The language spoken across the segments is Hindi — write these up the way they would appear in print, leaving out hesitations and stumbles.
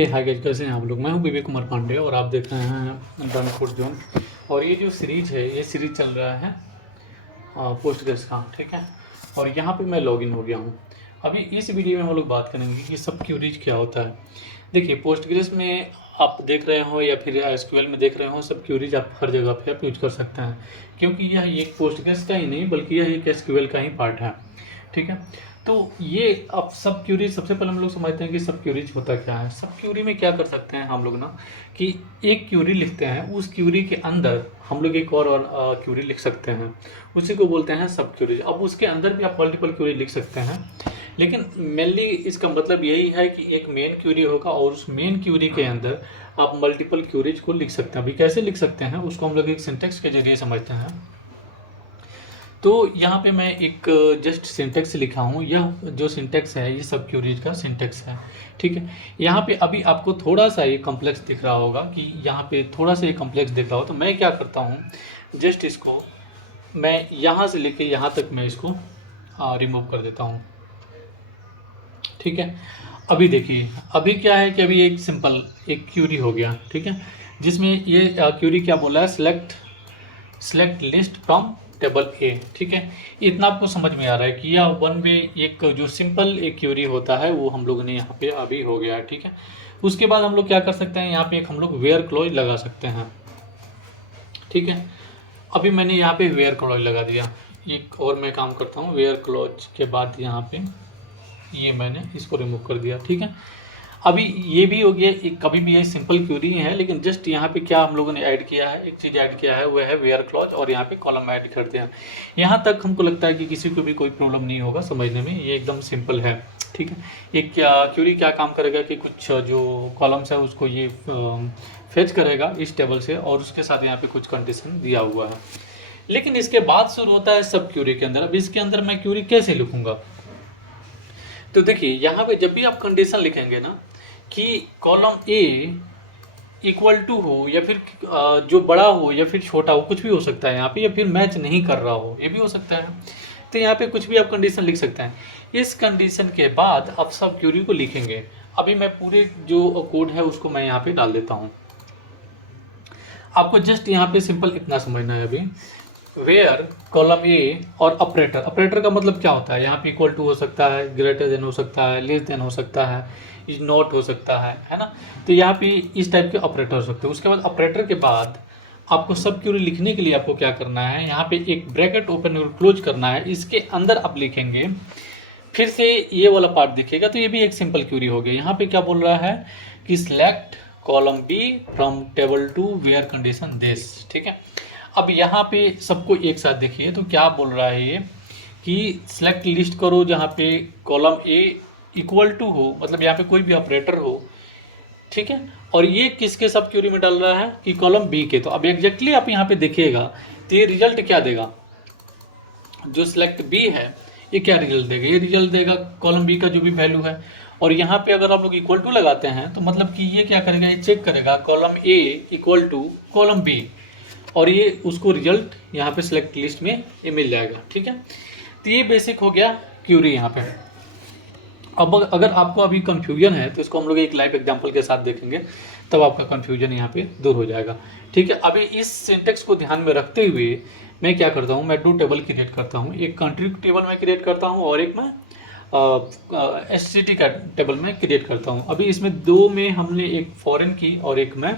हाय गाइस, कैसे हैं आप लोग। मैं हूं विवेक कुमार पांडे और आप देख रहे हैं डनफुट जोन। और ये जो सीरीज है, ये सीरीज चल रहा है पोस्टग्रेस का, ठीक है। और यहाँ पे मैं लॉगिन हो गया हूँ। अभी इस वीडियो में हम लोग बात करेंगे कि सब क्यूरीज क्या होता है। देखिए, पोस्टग्रेस में आप देख रहे हो या फिर एसक्यूएल में देख रहे हो, सब क्यूरीज आप हर जगह पे आप यूज कर सकते हैं, क्योंकि यह एक पोस्टग्रेस का ही नहीं बल्कि यह एक एसक्यूएल का ही पार्ट है, ठीक है। तो ये अब सब क्यूरी, सबसे पहले हम लोग समझते हैं कि सब क्यूरीज होता क्या है। सब क्यूरी में क्या कर सकते हैं हम लोग ना, कि एक क्यूरी लिखते हैं, उस क्यूरी के अंदर हम लोग एक और क्यूरी लिख सकते हैं, उसी को बोलते हैं सब क्यूरी। अब उसके अंदर भी आप मल्टीपल क्यूरी लिख सकते हैं, लेकिन मेनली इसका मतलब यही है कि एक मेन क्यूरी होगा और उस मेन क्यूरी के अंदर आप मल्टीपल क्यूरीज को लिख सकते हैं। अभी कैसे लिख सकते हैं उसको हम लोग एक सिंटेक्स के जरिए समझते हैं। तो यहाँ पे मैं एक जस्ट सिंटेक्स लिखा हूँ। यह जो सिंटेक्स है ये सब क्यूरीज का सिंटेक्स है, ठीक है। यहाँ पे अभी आपको थोड़ा सा ये कॉम्प्लेक्स दिख रहा होगा, कि यहाँ पे थोड़ा सा ये कॉम्प्लेक्स दिख रहा हो, तो मैं क्या करता हूँ, जस्ट इसको मैं यहाँ से लेके यहाँ तक मैं इसको रिमूव कर देता हूँ, ठीक है। अभी देखिए, अभी क्या है कि अभी एक सिंपल एक क्यूरी हो गया, ठीक है, जिसमें ये क्यूरी क्या बोला है, सेलेक्ट लिस्ट फ्रॉम टेबल ए, ठीक है। इतना आपको समझ में आ रहा है कि यह वन वे एक जो सिंपल एक क्यूरी होता है वो हम लोग ने यहाँ पे अभी हो गया है, ठीक है। उसके बाद हम लोग क्या कर सकते हैं, यहाँ पे एक हम लोग वेयर क्लोज लगा सकते हैं, ठीक है। अभी मैंने यहाँ पे वेयर क्लोज लगा दिया। एक और मैं काम करता हूँ, वेयर क्लोज के बाद यहाँ पे ये मैंने इसको रिमूव कर दिया, ठीक है। अभी ये भी हो गया, एक कभी भी ये सिंपल क्यूरी है, लेकिन जस्ट यहाँ पे क्या हम लोगों ने ऐड किया है, एक चीज़ ऐड किया है, वह है वेयर क्लॉज, और यहाँ पे कॉलम ऐड करते हैं। यहाँ तक हमको लगता है कि किसी को भी कोई प्रॉब्लम नहीं होगा समझने में, ये एकदम सिंपल है, ठीक है। ये क्या क्यूरी क्या काम करेगा कि कुछ जो कॉलम्स है उसको ये फेच करेगा इस टेबल से, और उसके साथ यहाँ पे कुछ कंडीशन दिया हुआ है। लेकिन इसके बाद शुरू होता है सब क्यूरी के अंदर। अब इसके अंदर मैं क्यूरी कैसे लिखूंगा, तो देखिए यहाँ पे जब भी आप कंडीशन लिखेंगे ना, कि कॉलम ए इक्वल टू हो, या फिर जो बड़ा हो या फिर छोटा हो, कुछ भी हो सकता है यहाँ पे, या फिर मैच नहीं कर रहा हो, ये भी हो सकता है। तो यहाँ पे कुछ भी आप कंडीशन लिख सकते हैं। इस कंडीशन के बाद आप सब क्यूरी को लिखेंगे। अभी मैं पूरे जो कोड है उसको मैं यहाँ पे डाल देता हूँ। आपको जस्ट यहाँ पे सिंपल इतना समझना है अभी, वेयर कॉलम ए और ऑपरेटर। ऑपरेटर का मतलब क्या होता है, यहाँ पे इक्वल टू हो सकता है, ग्रेटर देन हो सकता है, लेस देन हो सकता है, इज नॉट हो सकता है ना। तो यहाँ पे इस टाइप के ऑपरेटर हो सकते हैं। उसके बाद ऑपरेटर के बाद आपको सब क्यूरी लिखने के लिए आपको क्या करना है, यहाँ पे एक ब्रैकेट ओपन और क्लोज करना है, इसके अंदर आप लिखेंगे, फिर से ये वाला पार्ट दिखेगा, तो ये भी एक सिंपल क्यूरी हो गया। यहाँ पे क्या बोल रहा है कि select column B from table two where condition this, ठीक है। अब यहाँ पे सबको एक साथ देखिए, तो क्या बोल रहा है ये, कि सिलेक्ट लिस्ट करो जहाँ पे कॉलम ए इक्वल टू हो, मतलब यहाँ पे कोई भी ऑपरेटर हो, ठीक है। और ये किसके सब क्यूरी में डाल रहा है, कि कॉलम बी के। तो अब एग्जैक्टली आप यहाँ पे देखिएगा तो ये रिजल्ट क्या देगा, जो सिलेक्ट बी है ये क्या रिजल्ट देगा, ये रिजल्ट देगा कॉलम बी का जो भी वैल्यू है। और यहाँ पे अगर आप लोग इक्वल टू लगाते हैं तो मतलब कि ये क्या करेगा, ये चेक करेगा column A equal to column B, और ये उसको रिजल्ट यहाँ पे सिलेक्ट लिस्ट में ये मिल जाएगा, ठीक है। तो ये बेसिक हो गया क्यूरी यहाँ पे। अब अगर आपको अभी कंफ्यूजन है तो इसको हम लोग एक लाइव एग्जांपल के साथ देखेंगे, तब आपका कंफ्यूजन यहाँ पे दूर हो जाएगा, ठीक है। अभी इस सिंटेक्स को ध्यान में रखते हुए मैं क्या करता हूँ, मैं 2 टेबल क्रिएट करता हूँ। एक कंट्री टेबल में क्रिएट करता हूँ और एक मैं SCT का टेबल में क्रिएट करता हूँ। अभी इसमें 2 में हमने एक फॉरेन की और एक मैं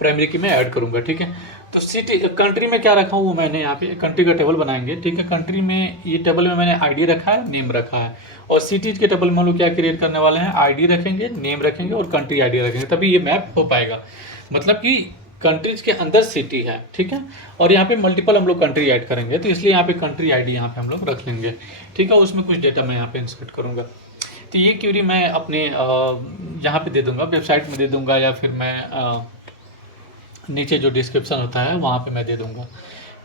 प्राइमरी की मैं ऐड करूँगा, ठीक है। तो सिटी कंट्री में क्या रखा हूँ, वो मैंने यहाँ पे कंट्री का टेबल बनाएंगे, ठीक है। कंट्री में ये टेबल में मैंने आईडी रखा है, नेम रखा है, और सिटीज के टेबल में हम लोग क्या क्रिएट करने वाले हैं, आईडी रखेंगे, नेम रखेंगे और कंट्री आईडी रखेंगे, तभी ये मैप हो पाएगा। मतलब कि कंट्रीज के अंदर सिटी है, ठीक है। और यहाँ पे मल्टीपल हम लोग कंट्री ऐड करेंगे, तो इसलिए यहाँ पे कंट्री आईडी यहाँ पे हम लोग रख लेंगे, ठीक है। उसमें कुछ डेटा मैं यहाँ पे इंसर्ट करूँगा। तो ये क्यूरी मैं अपने यहाँ पे दे दूँगा, वेबसाइट में दे दूँगा, या फिर मैं नीचे जो डिस्क्रिप्शन होता है वहाँ पे मैं दे दूँगा,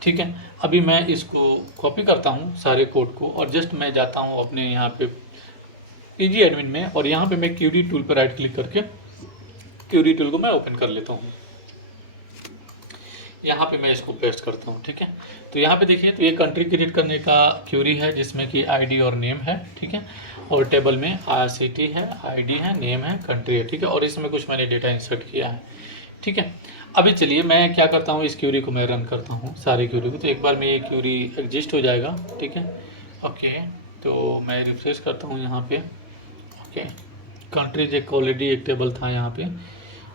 ठीक है। अभी मैं इसको कॉपी करता हूँ सारे कोड को, और जस्ट मैं जाता हूँ अपने यहाँ पे पीजी एडमिन में, और यहाँ पे मैं क्यूरी टूल पर राइट क्लिक करके क्यूरी टूल को मैं ओपन कर लेता हूँ। यहाँ पे मैं इसको पेस्ट करता हूँ, ठीक है। तो यहाँ पे देखिए, तो ये कंट्री क्रिएट करने का क्यूरी है जिसमें कि आईडी और नेम है, ठीक है। और टेबल में सिटी है, आईडी है, नेम है, कंट्री है, ठीक है। और इसमें कुछ मैंने डेटा इंसर्ट किया है, ठीक है। अभी चलिए मैं क्या करता हूँ, इस क्यूरी को मैं रन करता हूँ, सारी क्यूरी को। तो एक बार में ये क्यूरी एग्जिस्ट हो जाएगा, ठीक है। ओके, तो मैं रिफ्रेश करता हूँ यहाँ पे। ओके, कंट्रीज एक ऑलरेडी एक टेबल था यहाँ पे,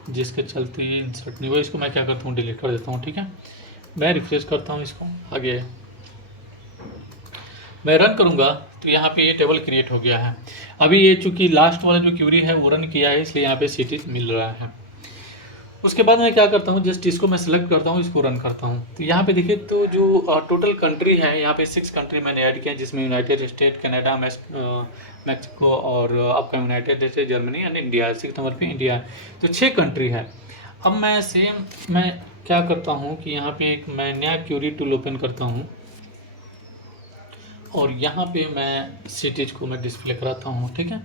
जिसके चलते ये इंसर्ट नहीं हुआ। इसको मैं क्या करता हूँ, डिलीट कर देता हूँ, ठीक है। मैं रिफ्रेश करता हूँ इसको, आगे मैं रन करूँगा तो यहाँ पे ये टेबल क्रिएट हो गया है। अभी ये चूँकि लास्ट वाला जो क्यूरी है वो रन किया है, इसलिए यहाँ पे सिटी मिल रहा है। उसके बाद मैं क्या करता हूँ, जस्ट इसको मैं सिलेक्ट करता हूँ, इसको रन करता हूँ। तो यहाँ पे देखिए, तो जो टोटल कंट्री है यहाँ पे 6 कंट्री मैंने ऐड किया है, जिसमें यूनाइटेड स्टेट, कनाडा, मैक्सिको और आपका United state, Germany and India. 6 number पे इंडिया है, तो 6 कंट्री है। अब मैं क्या करता हूँ कि यहाँ पे एक मैं नया क्यूरी टूल ओपन करता हूँ और यहाँ पे मैं सिटीज को मैं डिस्प्ले कराता हूँ, ठीक है।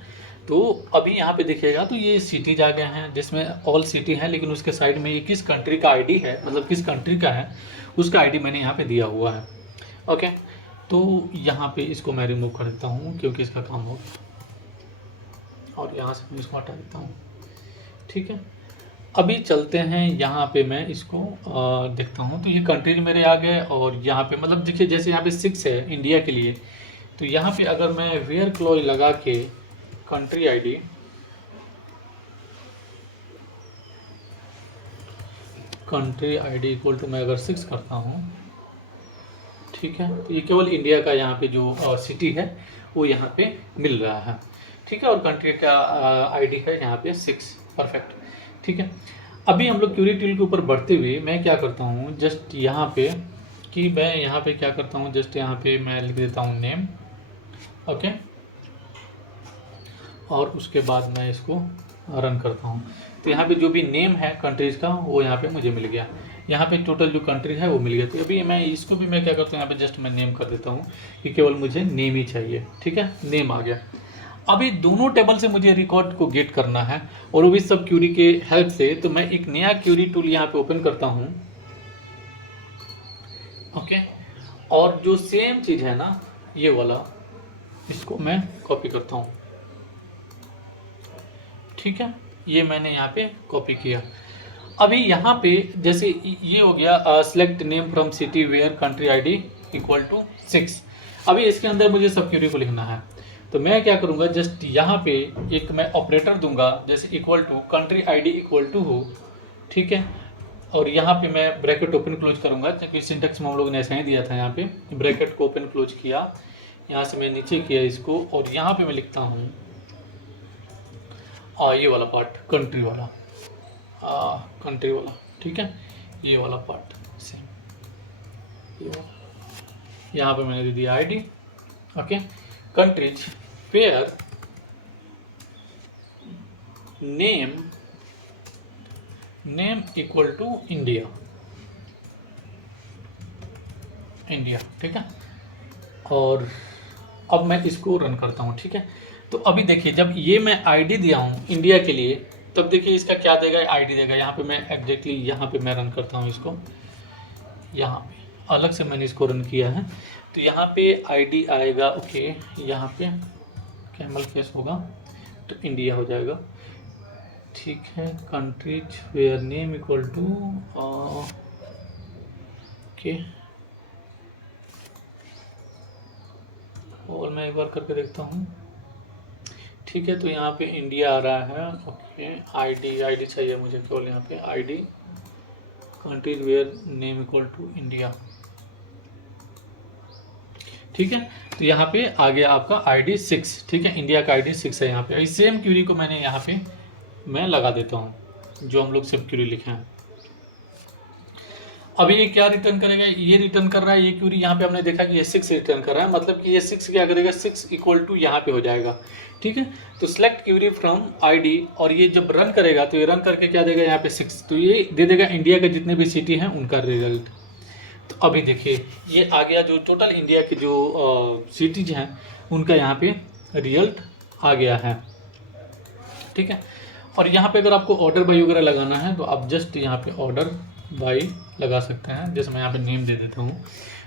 तो अभी यहाँ पे दिखेगा तो ये सिटीज आ गए हैं, जिसमें ऑल सिटी है, लेकिन उसके साइड में ये किस कंट्री का आईडी है, मतलब किस कंट्री का है उसका आईडी मैंने यहाँ पे दिया हुआ है। ओके, तो यहाँ पे इसको मैं रिमूव कर देता हूँ क्योंकि इसका काम हो गया, और यहाँ से मैं इसको हटा देता हूँ, ठीक है। अभी चलते हैं यहाँ पे, मैं इसको देखता हूँ। तो ये कंट्रीज मेरे आ गए, और यहाँ पे मतलब देखिए, जैसे यहाँ पे 6 है इंडिया के लिए, तो यहाँ पे अगर मैं वेयर क्लोज लगा के कंट्री आईडी, इक्वल टू मैं अगर 6 करता हूँ, ठीक है, तो ये केवल इंडिया का यहाँ पे जो सिटी है वो यहाँ पे मिल रहा है, ठीक है। और कंट्री का आईडी है यहाँ पे 6, परफेक्ट, ठीक है। अभी हम लोग क्यूरी टूल के ऊपर बढ़ते हुए मैं क्या करता हूँ, जस्ट यहाँ पे कि मैं यहाँ पे क्या करता हूँ, जस्ट यहाँ पे मैं लिख देता हूँ नेम, ओके। और उसके बाद मैं इसको रन करता हूँ। तो यहाँ पे जो भी नेम है कंट्रीज़ का वो यहाँ पे मुझे मिल गया। यहाँ पे टोटल जो कंट्री है वो मिल गया। तो अभी मैं इसको भी मैं क्या करता हूँ, यहाँ पे जस्ट मैं नेम कर देता हूँ कि केवल मुझे नेम ही चाहिए, ठीक है, नेम आ गया। अभी दोनों टेबल से मुझे रिकॉर्ड को गेट करना है, और वो भी सब क्यूरी के हेल्प से। तो मैं एक नया क्यूरी टूल यहाँ पे ओपन करता हूँ, ओके। और जो सेम चीज़ है ना, ये वाला, इसको मैं कॉपी करता हूँ, ठीक है। ये मैंने यहाँ पे कॉपी किया। अभी यहाँ पे जैसे ये हो गया select name from city where country ID equal to 6। अभी इसके अंदर मुझे सब क्यूरी को लिखना है। तो मैं क्या करूँगा, जस्ट यहाँ पे एक मैं ऑपरेटर दूंगा, जैसे equal to country ID equal to हो, ठीक है। और यहाँ पे मैं ब्रैकेट ओपन क्लोज करूँगा, क्योंकि सिंटेक्स में हम लोग ने ऐसा ही दिया था। यहाँ पे ब्रैकेट को ओपन क्लोज किया, यहाँ से मैं नीचे किया इसको, और यहाँ पे मैं लिखता हूँ ये वाला पार्ट, कंट्री वाला, ठीक है, ये वाला पार्ट सेम, यहाँ पे मैंने दे दिया ID, okay. Countries where name equal to India, ठीक है। और अब मैं इसको रन करता हूँ, ठीक है। तो अभी देखिए, जब ये मैं आईडी दिया हूँ इंडिया के लिए, तब देखिए इसका क्या देगा, आईडी देगा। यहाँ पे मैं एग्जैक्टली यहाँ पे मैं रन करता हूँ इसको, यहाँ पे अलग से मैंने इसको रन किया है। तो यहाँ पे आईडी आएगा, ओके। यहाँ पे कैमल फेस होगा तो इंडिया हो जाएगा, ठीक है। Countries where name equal to okay, और मैं एक बार करके देखता हूँ, ठीक है। तो यहाँ पे इंडिया आ रहा है, ओके। आईडी चाहिए मुझे केवल, यहाँ पे ID countries where name equal to India, ठीक है। तो यहाँ पे आ गया आपका आईडी 6, ठीक है। इंडिया का आईडी 6 है यहाँ पे। इस सेम क्यूरी को मैंने यहाँ पे मैं लगा देता हूँ, जो हम लोग सब क्यूरी लिखे हैं। अभी ये क्या रिटर्न करेगा, ये रिटर्न कर रहा है, ये क्यूरी यहाँ पे हमने देखा कि ये 6 रिटर्न कर रहा है, मतलब कि ये 6 क्या करेगा, 6 इक्वल टू यहाँ पे हो जाएगा, ठीक है। तो सिलेक्ट क्यूरी फ्रॉम आईडी, और ये जब रन करेगा तो ये रन करके क्या देगा, यहाँ पे 6, तो ये दे देगा इंडिया के जितने भी सिटी हैं उनका रिजल्ट। तो अभी देखिए ये आ गया, जो टोटल इंडिया के जो सिटीज हैं उनका यहाँ पे रिजल्ट आ गया है, ठीक है। और यहाँ पे अगर आपको ऑर्डर बाई वगैरह लगाना है तो आप जस्ट यहाँ पे ऑर्डर बाई लगा सकते हैं। जैसे मैं यहाँ पे नेम दे देता हूँ।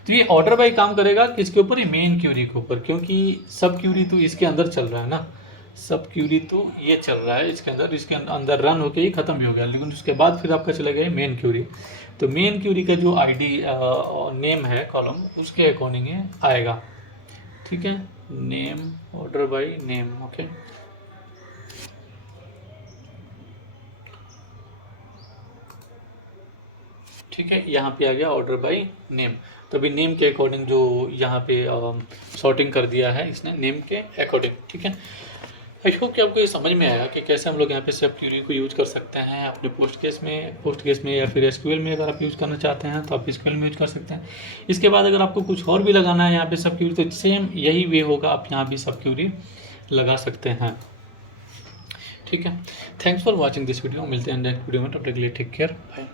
तो ये ऑर्डर बाई काम करेगा किसके ऊपर, ये मेन क्यूरी के ऊपर, क्योंकि सब क्यूरी तो इसके अंदर चल रहा है ना, सब क्यूरी तो ये चल रहा है इसके अंदर, इसके अंदर रन होके ही ख़त्म भी हो गया, लेकिन उसके बाद फिर आपका चला गया मेन क्यूरी। तो मेन क्यूरी का जो आईडी नेम है कॉलम, उसके अकॉर्डिंग ये आएगा। ठीक है, name order by name. Okay, ठीक है, यहाँ पे आ गया ऑर्डर बाई नेम। तो अभी नेम के अकॉर्डिंग जो यहाँ पे सॉर्टिंग कर दिया है इसने, नेम के अकॉर्डिंग। ठीक है, आई होप कि आपको ये समझ में आया कि कैसे हम लोग यहाँ पे सब क्यूरी को यूज कर सकते हैं अपने पोस्ट केस में या फिर एसक्यूएल में। अगर आप यूज़ करना चाहते हैं तो आप एसक्यूएल में यूज कर सकते हैं। इसके बाद अगर आपको कुछ और भी लगाना है यहाँ पे सब क्यूरी, तो सेम यही वे होगा, आप यहाँ भी सब क्यूरी लगा सकते हैं। ठीक है, thanks for watching this video. मिलते हैं नेक्स्ट वीडियो में, तब तक के लिए टेक केयर, बाय।